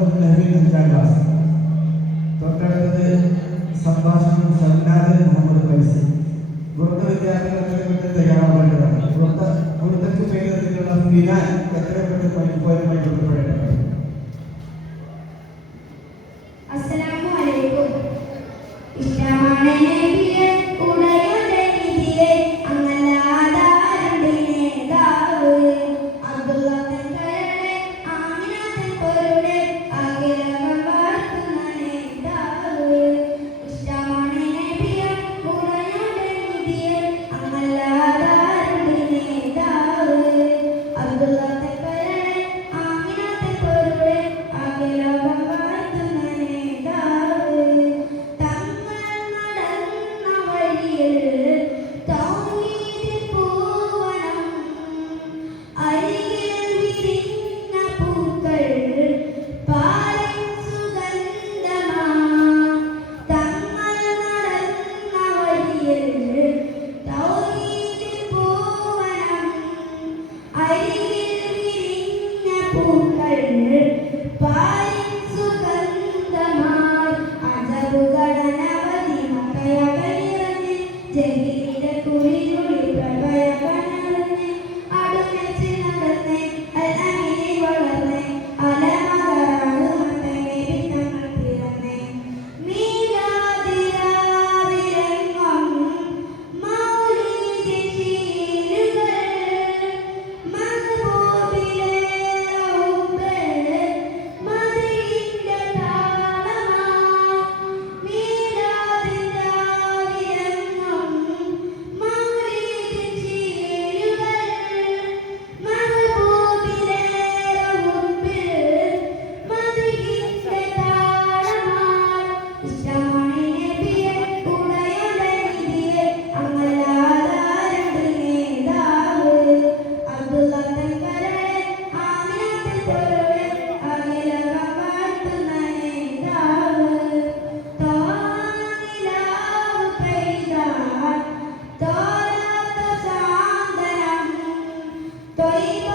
Muhammad Nabin 5ാം class. തൊട്ടടുത്തത് സംഭാഷണം സന്നാദ് മുഹമ്മദ് ഫൈസി. വൃദ്ധ വിദ്യാർത്ഥികൾ തയ്യാറാവേണ്ടതാണ്. വൃദ്ധക്ക് ചെയ്യുന്നതിനുള്ള ഫിനാൻ എത്രപ്പെട്ട് പരിപോലുമായി ബന്ധപ്പെടേണ്ടതാണ്. അസ്സലാമു അലൈക്കും. ഇഷ്ടമാണ് നബിയെ ഉടയുടെ നിധിയെ അങ്ങല്ലാതാരുടെ നേതാവ് അബ്ദുള്ള തങ്ങളുടെ ആമിനാത്തൻ പൊരുടെ അഖിലകം വാഴ്ത്തുന്ന നേതാവ്. ഇഷ്ടമാണ് നബിയെ ഉടയുടെ നിധിയെ അങ്ങല്ലാതാരുടെ നേതാവ് അബ്ദുള്ള തങ്ങളുടെ ആമിനാത്തൻ പൊരുടെ അഖിലകം വാഴ്ത്തുന്ന നേതാവ്. തങ്ങൾ നടന്ന വഴിയിൽ തൗഹീദിൻ പൂവനം അരികിൽ വിരിഞ്ഞ പൂക്കൾ പാലിൻ സുഗന്ധമാ. തങ്ങൾ നടന്ന വഴിയിൽ തൗഹീദിൻ പൂവനം അരികിൽ വിരിഞ്ഞ പൂക്കൾ പാലിൻ സുഗന്ധമായി. അജബുകളനവധി മക്കയകനിറഞ്ഞ് ജഹീലിന്റെ കുഴിയുള്ളിൽ പ്രഭയകനറിഞ്ഞ് അടുമെച്ച് നടന്ന് അൽ-അമീനിൽ വളർന്ന് അലമകറാഹുമത്തെ നബിതങ്ങൾ പിറന്ന് മീലാദിരാവിലെങ്ങും മൗലിദിൻ ശീലുകൾ മഹബൂബിലേറെ ഹുബ്ബ് മദീന്റെ താളമായി. മീലാദിൻ രാവിലെങ്ങും മൗലിദിൻ ശീലുകൾ മഹബൂബിലേറെ ഹുബ്ബ് മദീന്റെ താളമായി. ഇഷ്ടമാണ് നബിയെ ഉടയുടെ നിധിയെ അങ്ങല്ലാതാരുടെ നേതാവ് അബ്ദുള്ള തങ്ങളുടെ ആമിനാത്തൻ പൊരുടെ അഖിലകം വാഴ്ത്തുന്ന നേതാവ്. തോന്നിലാവ് പെയ്താൽ തോരാത്ത സാന്ത്വനം ത്വയ്ബ